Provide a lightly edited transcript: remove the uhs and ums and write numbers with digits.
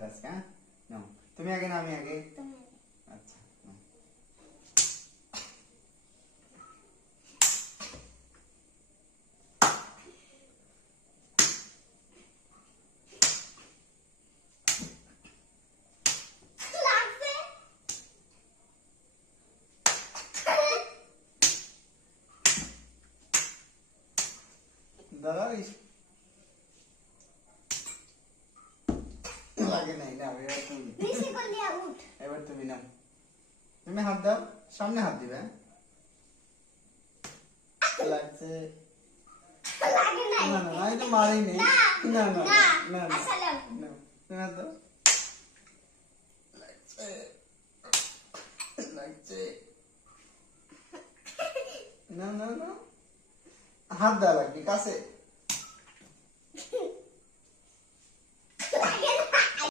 হাত আজকে, হ্যাঁ নাও তুমি আগে না আমি আগে? আচ্ছা নাও। দাদা লাগে নাই না, এবার তুমি এবার তুমি নাও, তুমি হাত দাও, সামনে হাত দিবে, লাগছে না না আমি তো মারিনি, না না না না না তুমি হাত দাও, লাগছে লাগছে, না না না হাত দাও লাগবে কাছে।